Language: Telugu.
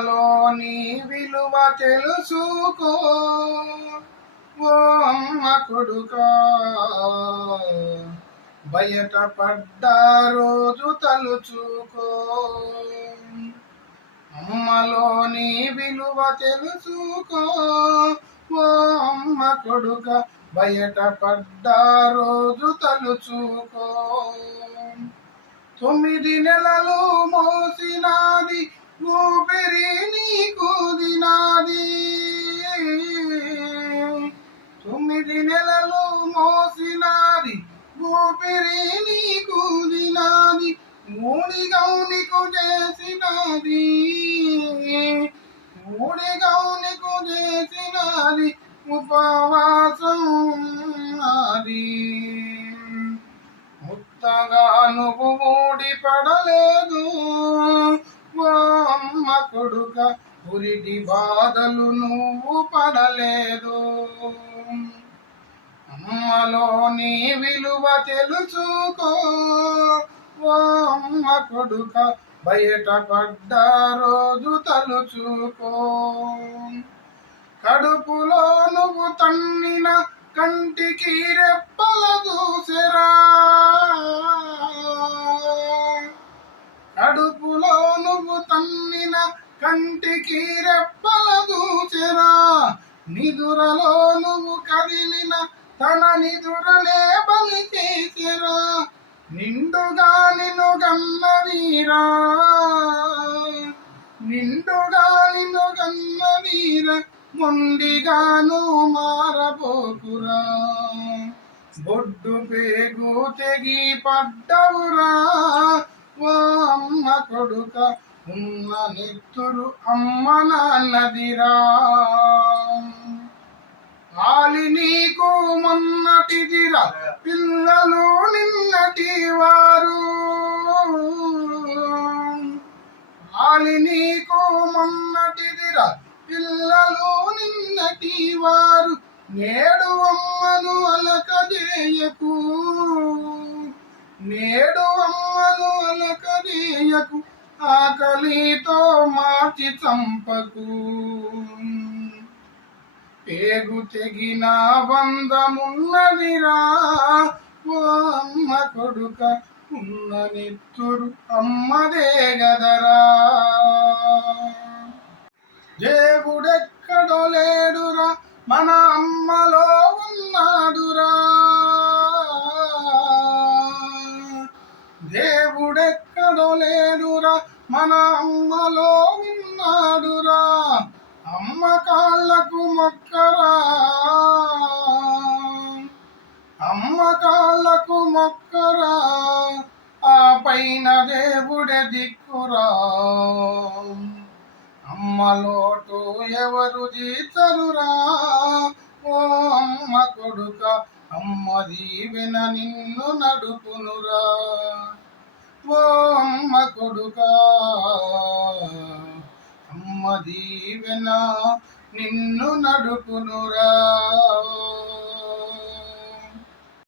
అమ్మలోని విలువ తెలుసుకో ఓ అమ్మ కొడుకా, బయటపడ్డ రోజు తలుచుకో. అమ్మలోని విలువ తెలుసుకో ఓ అమ్మ కొడుక, బయటపడ్డ రోజు తలుచుకో. 9 నెలలు మోసినాది ఊపిరి నీకు దినాది, 9 నెలలు మోసినాది ఊపిరి నీకు దినాది, మూడిగౌనికు చేసినది, మూడిగౌనికు చేసినది ఉపవాసం అది. ముత్తగా నువ్వు ఊడిపడలేదు ఓ అమ్మ కొడుక, పురిటి బాధలు నువ్వు పడలేదు. అమ్మలోని విలువ తెలుసుకో ఓ అమ్మ కొడుక, బయటపడ్డ రోజు తలుచుకో. కడుపులో నువ్వు తన్నిన కంటికి రెప్పల దూసెరా, కడుపులో నువ్వు తన్నిన కంటికి రెప్పల దూసెరా. నిదురలో నువ్వు కదిలిన తన నిదురలే బలి చేసెరా. నిండుగా నిన్ను గన్నవీరా, నిండుగా నిన్ను గన్నవీరా, మొండిగాను మారబోకురా. బొడ్డు పేగు తెగి పడ్డవురా ఓ అమ్మ కొడుక, ఉన్న నెత్తురు అమ్మ నాన్నదిరా. ఆలి నీకు మొన్నటిదిరా, పిల్లలు నిన్నటి వారు. ఆలి నీకు మొన్నటిదిరా, పిల్లలు నిన్నటి వారు. నేడు అమ్మను అలకజేయకు, నేడు అమ్మను అలకజేయకు, ఆకలితో మార్చి చంపకు. పేగు తెగిన బంధమున్నదిరా ఓ అమ్మ కొడుక, ఉన్న నెత్తురు అమ్మదే గదరా. దేవుడెక్కడో లేడురా, మన అమ్మలో ఉన్నాడురా. దేవుడెక్కడో లేడురా, మన అమ్మలో ఉన్నాడురా. అమ్మ కాళ్ళకు మొక్కరా, అమ్మ కాళ్ళకు మొక్కరా, ఆ పైన దేవుడే దిక్కురా. అమ్మ లోటు ఎవరు తీర్చరురా ఓ అమ్మ కొడుక, అమ్మ దీవెన నిన్ను నడుపునురా. ఓ అమ్మ కొడుక, అమ్మ దీవెన నిన్ను నడుపునురా.